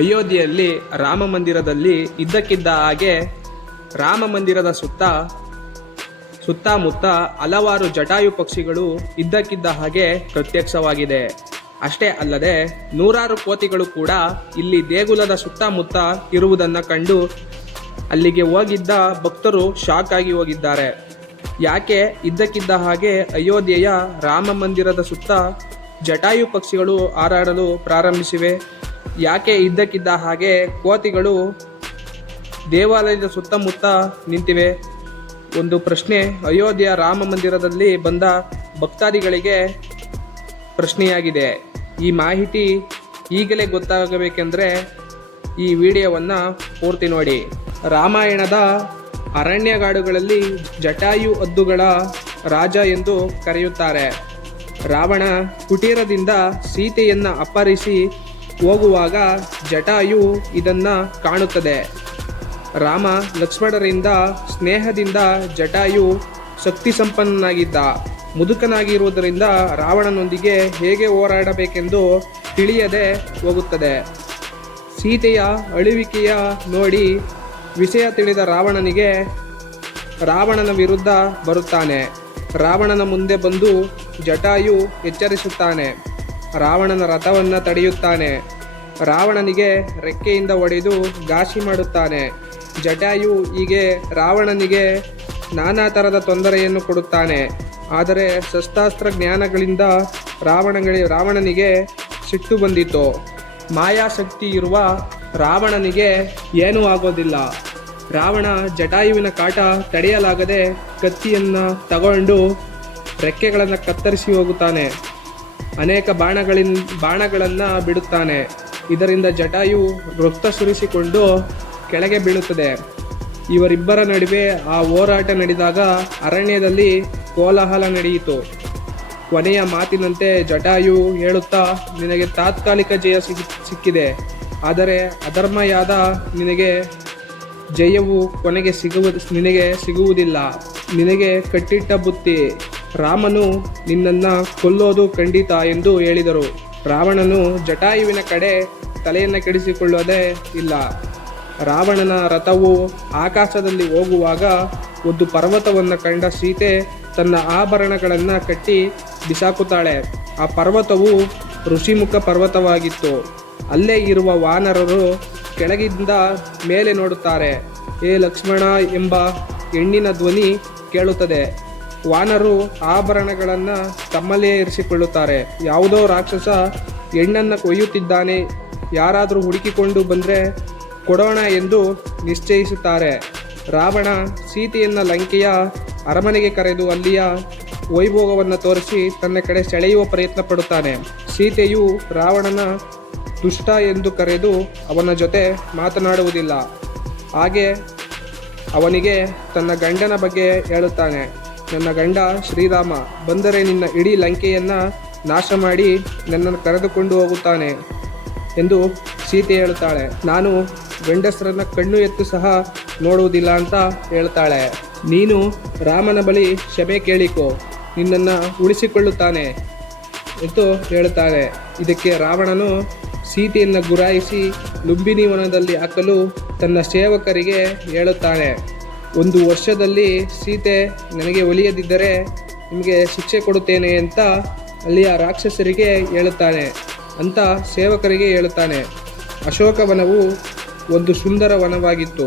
ಅಯೋಧ್ಯೆಯಲ್ಲಿ ರಾಮ ಮಂದಿರದಲ್ಲಿ ಇದ್ದಕ್ಕಿದ್ದ ಹಾಗೆ ರಾಮ ಮಂದಿರದ ಸುತ್ತಮುತ್ತ ಹಲವಾರು ಜಟಾಯು ಪಕ್ಷಿಗಳು ಇದ್ದಕ್ಕಿದ್ದ ಹಾಗೆ ಪ್ರತ್ಯಕ್ಷವಾಗಿದೆ. ಅಷ್ಟೇ ಅಲ್ಲದೆ ನೂರಾರು ಕೋತಿಗಳು ಕೂಡ ಇಲ್ಲಿ ದೇಗುಲದ ಸುತ್ತಮುತ್ತ ಇರುವುದನ್ನು ಕಂಡು ಅಲ್ಲಿಗೆ ಹೋಗಿದ್ದ ಭಕ್ತರು ಶಾಕ್ ಆಗಿ ಹೋಗಿದ್ದಾರೆ. ಯಾಕೆ ಇದ್ದಕ್ಕಿದ್ದ ಹಾಗೆ ಅಯೋಧ್ಯೆಯ ರಾಮ ಮಂದಿರದ ಸುತ್ತ ಜಟಾಯು ಪಕ್ಷಿಗಳು ಹಾರಾಡಲು ಪ್ರಾರಂಭಿಸಿವೆ? ಯಾಕೆ ಇದ್ದಕ್ಕಿದ್ದ ಹಾಗೆ ಕೋತಿಗಳು ದೇವಾಲಯದ ಸುತ್ತಮುತ್ತ ನಿಂತಿವೆ? ಒಂದು ಪ್ರಶ್ನೆ ಅಯೋಧ್ಯೆಯ ರಾಮ ಮಂದಿರದಲ್ಲಿ ಬಂದ ಭಕ್ತಾದಿಗಳಿಗೆ ಪ್ರಶ್ನೆಯಾಗಿದೆ. ಈ ಮಾಹಿತಿ ಈಗಲೇ ಗೊತ್ತಾಗಬೇಕೆಂದರೆ ಈ ವಿಡಿಯೋವನ್ನು ಪೂರ್ತಿ ನೋಡಿ. ರಾಮಾಯಣದ ಅರಣ್ಯಗಾಡುಗಳಲ್ಲಿ ಜಟಾಯು ಹದ್ದುಗಳ ರಾಜ ಎಂದು ಕರೆಯುತ್ತಾರೆ. ರಾವಣ ಕುಟೀರದಿಂದ ಸೀತೆಯನ್ನು ಅಪಹರಿಸಿ ಹೋಗುವಾಗ ಜಟಾಯು ಇದನ್ನು ಕಾಣುತ್ತದೆ. ರಾಮ ಲಕ್ಷ್ಮಣರಿಂದ ಸ್ನೇಹದಿಂದ ಜಟಾಯು ಶಕ್ತಿ ಸಂಪನ್ನನಾಗಿದ್ದ. ಮುದುಕನಾಗಿರುವುದರಿಂದ ರಾವಣನೊಂದಿಗೆ ಹೇಗೆ ಹೋರಾಡಬೇಕೆಂದು ತಿಳಿಯದೆ ಹೋಗುತ್ತದೆ. ಸೀತೆಯ ಅಳುವಿಕೆಯ ನೋಡಿ ವಿಷಯ ತಿಳಿದ ರಾವಣನ ವಿರುದ್ಧ ಬರುತ್ತಾನೆ. ರಾವಣನ ಮುಂದೆ ಬಂದು ಜಟಾಯು ಎಚ್ಚರಿಸುತ್ತಾನೆ. ರಾವಣನ ರಥವನ್ನು ತಡೆಯುತ್ತಾನೆ. ರಾವಣನಿಗೆ ರೆಕ್ಕೆಯಿಂದ ಹೊಡೆದು ಘಾಸಿ ಮಾಡುತ್ತಾನೆ. ಜಟಾಯು ಹೀಗೆ ರಾವಣನಿಗೆ ನಾನಾ ಥರದ ತೊಂದರೆಯನ್ನು ಕೊಡುತ್ತಾನೆ. ಆದರೆ ಶಸ್ತ್ರಾಸ್ತ್ರ ಜ್ಞಾನಗಳಿಂದ ರಾವಣನಿಗೆ ಸಿಟ್ಟು ಬಂದಿತು. ಮಾಯಾಶಕ್ತಿ ಇರುವ ರಾವಣನಿಗೆ ಏನೂ ಆಗೋದಿಲ್ಲ. ರಾವಣ ಜಟಾಯುವಿನ ಕಾಟ ತಡೆಯಲಾಗದೆ ಕತ್ತಿಯನ್ನು ತಗೊಂಡು ರೆಕ್ಕೆಗಳನ್ನು ಕತ್ತರಿಸಿ ಹೋಗುತ್ತಾನೆ. ಅನೇಕ ಬಾಣಗಳನ್ನು ಬಿಡುತ್ತಾನೆ. ಇದರಿಂದ ಜಟಾಯು ರಕ್ತ ಸುರಿಸಿಕೊಂಡು ಕೆಳಗೆ ಬೀಳುತ್ತದೆ. ಇವರಿಬ್ಬರ ನಡುವೆ ಆ ಹೋರಾಟ ನಡೆದಾಗ ಅರಣ್ಯದಲ್ಲಿ ಕೋಲಾಹಲ ನಡೆಯಿತು. ಕೊನೆಯ ಮಾತಿನಂತೆ ಜಟಾಯು ಹೇಳುತ್ತಾ, ನಿನಗೆ ತಾತ್ಕಾಲಿಕ ಜಯ ಸಿಕ್ಕಿದೆ, ಆದರೆ ಅಧರ್ಮಯಾದ ನಿನಗೆ ಜಯವು ಕೊನೆಗೆ ನಿನಗೆ ಸಿಗುವುದಿಲ್ಲ. ನಿನಗೆ ಕಟ್ಟಿಟ್ಟ ಬುತ್ತಿ. ರಾಮನು ನಿನ್ನನ್ನು ಕೊಲ್ಲೋದು ಖಂಡಿತ ಎಂದು ಹೇಳಿದರು. ರಾವಣನು ಜಟಾಯುವಿನ ಕಡೆ ತಲೆಯನ್ನು ಕೆಡಿಸಿಕೊಳ್ಳೋದೇ ಇಲ್ಲ. ರಾವಣನ ರಥವು ಆಕಾಶದಲ್ಲಿ ಹೋಗುವಾಗ ಒಂದು ಪರ್ವತವನ್ನು ಕಂಡ ಸೀತೆ ತನ್ನ ಆಭರಣಗಳನ್ನು ಕಟ್ಟಿ ಬಿಸಾಕುತ್ತಾಳೆ. ಆ ಪರ್ವತವು ಋಷಿಮುಖ ಪರ್ವತವಾಗಿತ್ತು. ಅಲ್ಲೇ ಇರುವ ವಾನರರು ಕೆಳಗಿಂದ ಮೇಲೆ ನೋಡುತ್ತಾರೆ. ಏ ಲಕ್ಷ್ಮಣ ಎಂಬ ಹೆಣ್ಣಿನ ಧ್ವನಿ ಕೇಳುತ್ತದೆ. ವಾನರು ಆಭರಣಗಳನ್ನು ತಮ್ಮಲ್ಲೇ ಇರಿಸಿಕೊಳ್ಳುತ್ತಾರೆ. ಯಾವುದೋ ರಾಕ್ಷಸ ಹೆಣ್ಣನ್ನು ಕೊಯ್ಯುತ್ತಿದ್ದಾನೆ, ಯಾರಾದರೂ ಹುಡುಕಿಕೊಂಡು ಬಂದರೆ ಕೊಡೋಣ ಎಂದು ನಿಶ್ಚಯಿಸುತ್ತಾರೆ. ರಾವಣ ಸೀತೆಯನ್ನು ಲಂಕೆಯ ಅರಮನೆಗೆ ಕರೆದು ಅಲ್ಲಿಯ ವೈಭೋಗವನ್ನು ತೋರಿಸಿ ತನ್ನ ಕಡೆ ಸೆಳೆಯುವ ಪ್ರಯತ್ನ ಪಡುತ್ತಾನೆ. ಸೀತೆಯು ರಾವಣನ ದುಷ್ಟ ಎಂದು ಕರೆದು ಅವನ ಜೊತೆ ಮಾತನಾಡುವುದಿಲ್ಲ. ಹಾಗೆ ಅವನಿಗೆ ತನ್ನ ಗಂಡನ ಬಗ್ಗೆ ಹೇಳುತ್ತಾನೆ. ನನ್ನ ಗಂಡ ಶ್ರೀರಾಮ ಬಂದರೆ ನಿನ್ನ ಇಡೀ ಲಂಕೆಯನ್ನು ನಾಶ ಮಾಡಿ ನನ್ನನ್ನು ಕರೆದುಕೊಂಡು ಹೋಗುತ್ತಾನೆ ಎಂದು ಸೀತೆ ಹೇಳುತ್ತಾಳೆ. ನಾನು ಗಂಡಸರನ್ನ ಕಣ್ಣು ಎತ್ತು ಸಹ ನೋಡುವುದಿಲ್ಲ ಅಂತ ಹೇಳ್ತಾಳೆ. ನೀನು ರಾಮನ ಬಳಿ ಕ್ಷಮೆ ಕೇಳಿಕೋ, ನಿನ್ನನ್ನು ಉಳಿಸಿಕೊಳ್ಳುತ್ತಾನೆ ಎಂದು ಹೇಳುತ್ತಾಳೆ. ಇದಕ್ಕೆ ರಾವಣನು ಸೀತೆಯನ್ನು ಗುರಾಯಿಸಿ ಲುಂಬಿನಿ ವನದಲ್ಲಿ ಹಾಕಲು ತನ್ನ ಸೇವಕರಿಗೆ ಹೇಳುತ್ತಾನೆ. 1 ವರ್ಷದಲ್ಲಿ ಸೀತೆ ನನಗೆ ಒಲಿಯದಿದ್ದರೆ ನಿಮಗೆ ಶಿಕ್ಷೆ ಕೊಡುತ್ತೇನೆ ಅಂತ ಅಲ್ಲಿಯ ರಾಕ್ಷಸರಿಗೆ ಹೇಳುತ್ತಾನೆ ಅಂತ ಸೇವಕರಿಗೆ ಹೇಳುತ್ತಾನೆ. ಅಶೋಕವನವು ಒಂದು ಸುಂದರ ವನವಾಗಿತ್ತು.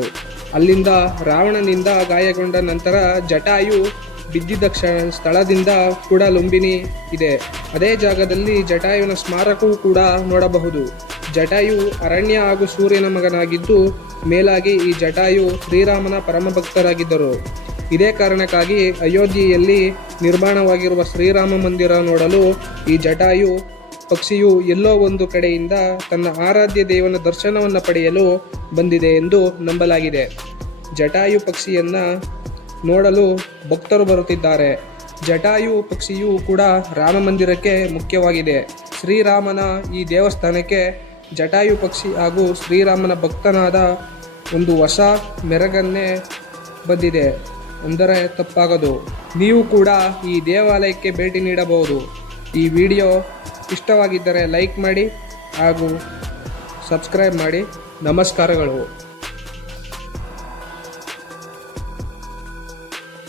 ಅಲ್ಲಿಂದ ರಾವಣನಿಂದ ಗಾಯಗೊಂಡ ನಂತರ ಜಟಾಯು ಬಿದ್ದಿದ್ದ ಸ್ಥಳದಿಂದ ಕೂಡ ಲುಂಬಿನಿ ಇದೆ. ಅದೇ ಜಾಗದಲ್ಲಿ ಜಟಾಯುವಿನ ಸ್ಮಾರಕವೂ ಕೂಡ ನೋಡಬಹುದು. ಜಟಾಯು ಅರಣ್ಯ ಹಾಗೂ ಸೂರ್ಯನ ಮಗನಾಗಿದ್ದು, ಮೇಲಾಗಿ ಈ ಜಟಾಯು ಶ್ರೀರಾಮನ ಪರಮಭಕ್ತರಾಗಿದ್ದರು. ಇದೇ ಕಾರಣಕ್ಕಾಗಿ ಅಯೋಧ್ಯೆಯಲ್ಲಿ ನಿರ್ಮಾಣವಾಗಿರುವ ಶ್ರೀರಾಮ ಮಂದಿರ ನೋಡಲು ಈ ಜಟಾಯು ಪಕ್ಷಿಯು ಎಲ್ಲೋ ಒಂದು ಕಡೆಯಿಂದ ತನ್ನ ಆರಾಧ್ಯ ದೇವನ ದರ್ಶನವನ್ನು ಪಡೆಯಲು ಬಂದಿದೆ ಎಂದು ನಂಬಲಾಗಿದೆ. ಜಟಾಯು ಪಕ್ಷಿಯನ್ನು ನೋಡಲು ಭಕ್ತರು ಬರುತ್ತಿದ್ದಾರೆ. ಜಟಾಯು ಪಕ್ಷಿಯು ಕೂಡ ರಾಮ ಮಂದಿರಕ್ಕೆ ಮುಖ್ಯವಾಗಿದೆ. ಶ್ರೀರಾಮನ ಈ ದೇವಸ್ಥಾನಕ್ಕೆ ಜಟಾಯು ಪಕ್ಷಿ ಹಾಗೂ ಶ್ರೀರಾಮನ ಭಕ್ತನಾದ ಒಂದು ಹೊಸ ಮೆರಗನ್ನೇ ಬಂದಿದೆ ಅಂದರೆ ತಪ್ಪಾಗದು. ನೀವು ಕೂಡ ಈ ದೇವಾಲಯಕ್ಕೆ ಭೇಟಿ ನೀಡಬಹುದು. ಈ ವಿಡಿಯೋ ಇಷ್ಟವಾಗಿದ್ದರೆ ಲೈಕ್ ಮಾಡಿ ಹಾಗೂ ಸಬ್ಸ್ಕ್ರೈಬ್ ಮಾಡಿ. ನಮಸ್ಕಾರಗಳು.